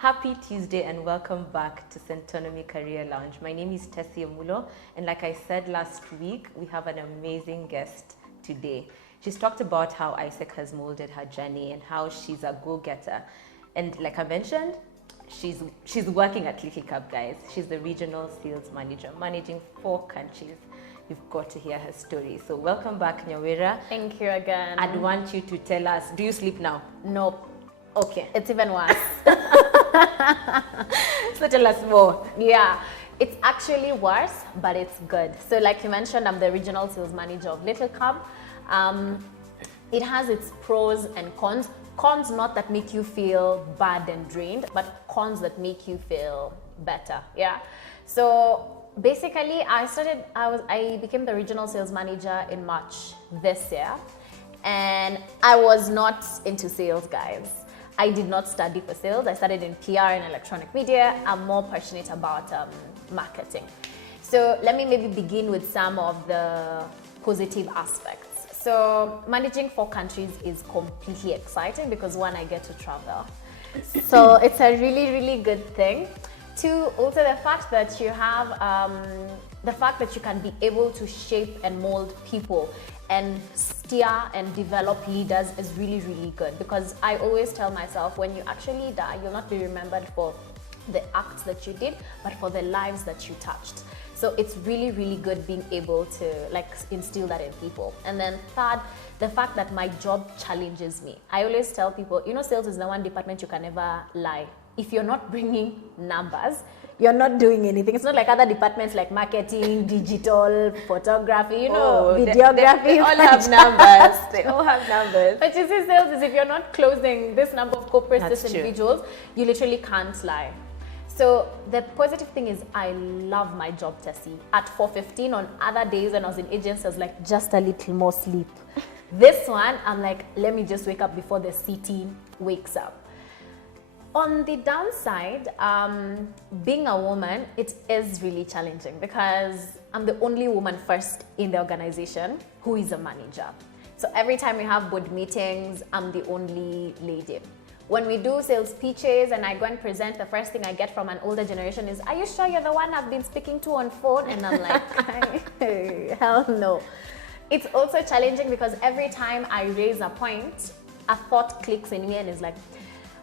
Happy Tuesday and welcome back to Centonomy Career Lounge. My name is Tessie Omulo, and like I said last week, we have an amazing guest today. She's talked about how Isaac has molded her journey and how she's a go-getter. And like I mentioned, she's working at Little Cup, guys. She's the regional sales manager, managing 4 countries. You've got to hear her story. So welcome back, Nyawira. Thank you again. I'd want you to tell us, do you sleep now? Nope. Okay. It's even worse. So tell us more. Yeah, it's actually worse, but it's good. So like you mentioned, I'm the regional sales manager of Little Cup. It has its pros and cons. Cons not that make you feel bad and drained, but cons that make you feel better. Yeah. So basically, I became the regional sales manager in March this year, and I was not into sales, guys. I did not study for sales. I studied in PR and electronic media. I'm more passionate about marketing. So let me maybe begin with some of the positive aspects. So managing 4 countries is completely exciting because one, I get to travel. So it's a really, really good thing. 2, also the fact that you have, the fact that you can be able to shape and mold people and steer and develop leaders is really, really good, because I always tell myself, when you actually die, you'll not be remembered for the acts that you did, but for the lives that you touched. So it's really, really good being able to like instill that in people. And then 3rd, the fact that my job challenges me. I always tell people, you know, sales is the one department you can never lie. If you're not bringing numbers, you're not doing anything. It's not like other departments like marketing, digital, photography, videography. They all have numbers. They all have numbers. But you see, sales is if you're not closing this number of corporates, this individuals, you literally can't lie. So the positive thing is I love my job, Tessie. At 4:15 on other days when I was in agency, I was like, just a little more sleep. This one, I'm like, let me just wake up before the city wakes up. On the downside, being a woman, it is really challenging because I'm the only woman first in the organization who is a manager. So every time we have board meetings, I'm the only lady. When we do sales pitches and I go and present, the first thing I get from an older generation is, are you sure you're the one I've been speaking to on phone? And I'm like, hell no. It's also challenging because every time I raise a point, a thought clicks in me and is like,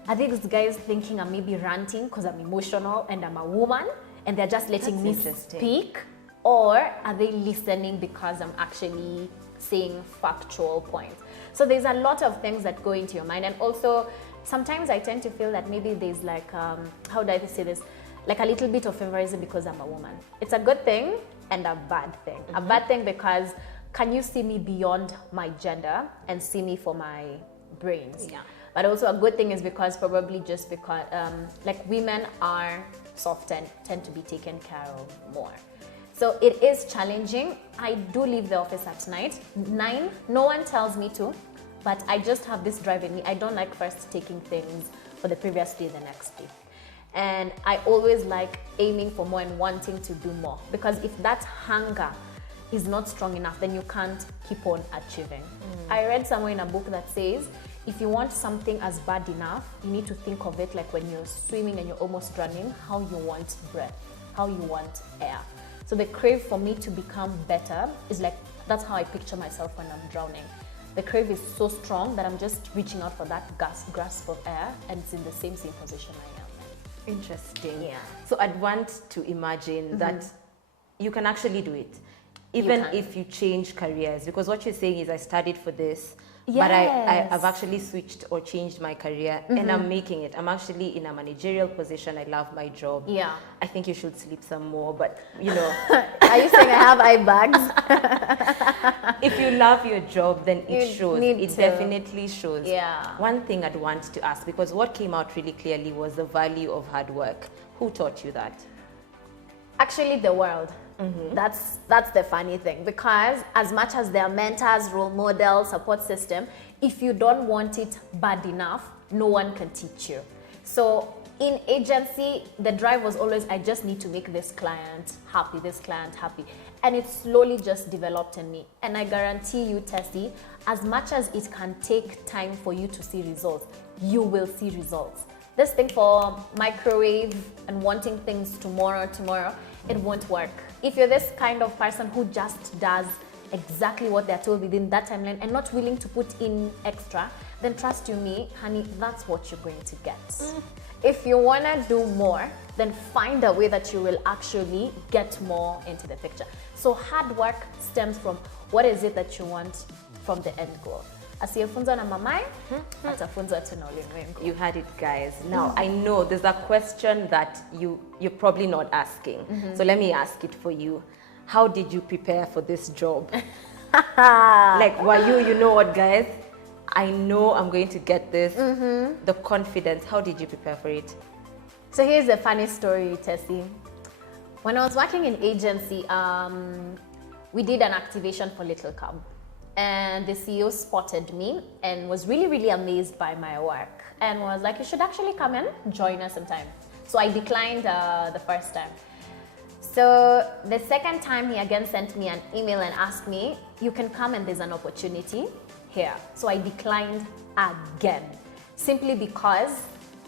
are these guys thinking I'm maybe ranting because I'm emotional and I'm a woman and they're just letting me speak? Or are they listening because I'm actually saying factual points? So there's a lot of things that go into your mind. And also, sometimes I tend to feel that maybe there's like, how do I say this? Like a little bit of favorism because I'm a woman. It's a good thing and a bad thing. A bad thing because can you see me beyond my gender and see me for my brains? Yeah. But also a good thing is because probably just because like women are soft and tend to be taken care of more. So it is challenging. I do leave the office at night, 9. No one tells me to, but I just have this drive in me. I don't like first taking things for the previous day the next day. And I always like aiming for more and wanting to do more, because if that hunger is not strong enough, then you can't keep on achieving. I read somewhere in a book that says, if you want something as bad enough, you need to think of it like when you're swimming and you're almost drowning, how you want breath, how you want air. So the crave for me to become better is like, that's how I picture myself when I'm drowning. The crave is so strong that I'm just reaching out for that grasp of air, and it's in the same position I am. Interesting. Yeah. So I'd want to imagine that you can actually do it, even if you change careers, because what you're saying is I studied for this, but I've actually switched or changed my career and I'm making it. I'm actually in a managerial position. I love my job. Yeah. I think you should sleep some more, but you know. Are you saying I have eye bags? If you love your job, then it shows. It to. Definitely shows. Yeah. One thing I'd want to ask, because what came out really clearly was the value of hard work. Who taught you that? Actually, the world. That's the funny thing, because as much as there are mentors, role models, support system, if you don't want it bad enough, no one can teach you. So in agency, the drive was always, I just need to make this client happy, and it slowly just developed in me. And I guarantee you, Tessie, as much as it can take time for you to see results, you will see results. this thing for microwave and wanting things tomorrow, it won't work. If you're this kind of person who just does exactly what they're told within that timeline and not willing to put in extra, then trust you me, honey, that's what you're going to get. If you want to do more, then find a way that you will actually get more into the picture. So hard work stems from what is it that you want from the end goal. Asiyefunzwa na mamaye, atafunzwa tu na ulimwengu. You had it, guys. Now, I know there's a question that you're probably not asking. So let me ask it for you. How did you prepare for this job? Like, were you know what, guys? I know I'm going to get this. The confidence, how did you prepare for it? So here's a funny story, Tessie. When I was working in agency, we did an activation for Little Cub. And the CEO spotted me and was really, really amazed by my work and was like, you should actually come and join us sometime. So I declined the first time. So the second time he again sent me an email and asked me, you can come and there's an opportunity here. So I declined again, simply because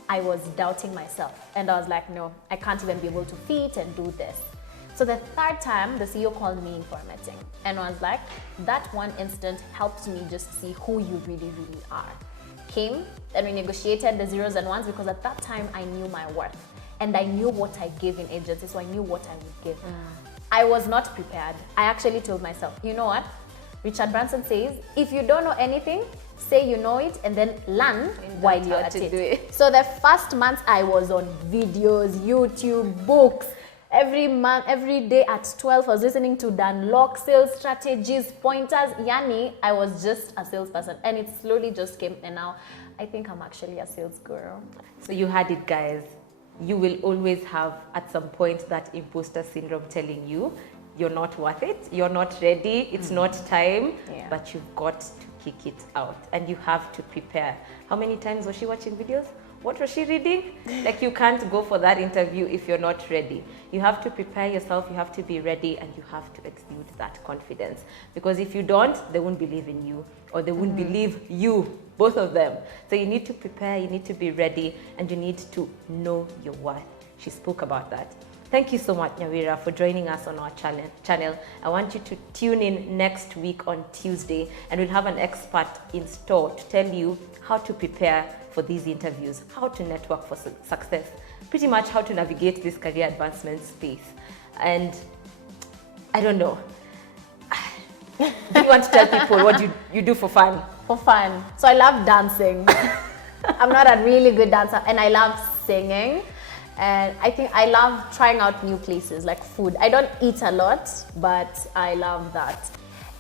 I was doubting myself. And I was like, no, I can't even be able to fit and do this. So the third time, the CEO called me in for a meeting and was like, that one instant helped me just see who you really, really are. Came and we negotiated the zeros and ones because at that time I knew my worth and I knew what I gave in agency, so I knew what I would give. I was not prepared. I actually told myself, you know what? Richard Branson says, if you don't know anything, say you know it and then learn while you're at it. So the first month I was on videos, YouTube, books. Every month, every day at 12, I was listening to Dan Locke, sales strategies, pointers. Yani, I was just a salesperson and it slowly just came and now I think I'm actually a sales guru. So you had it, guys. You will always have at some point that imposter syndrome telling you you're not worth it, you're not ready, it's not time, but you've got to kick it out and you have to prepare. How many times was she watching videos? What was she reading? Like, you can't go for that interview if you're not ready. You have to prepare yourself, you have to be ready, and you have to exude that confidence. Because if you don't, they won't believe in you, or they won't believe you, both of them. So you need to prepare, you need to be ready, and you need to know your worth. She spoke about that. Thank you so much, Nyawira, for joining us on our channel. I want you to tune in next week on Tuesday, and we'll have an expert in store to tell you how to prepare for these interviews, how to network for success, pretty much how to navigate this career advancement space. And I don't know, do you want to tell people what you do for fun? For fun. So I love dancing. I'm not a really good dancer and I love singing. And I think I love trying out new places like food. I don't eat a lot, but I love that.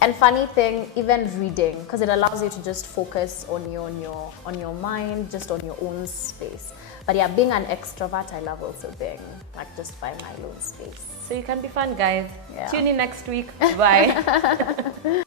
And funny thing, even reading, because it allows you to just focus on your mind, just on your own space. But yeah, being an extrovert, I love also being like just by my own space. So you can be fun, guys. Yeah. Tune in next week. Bye.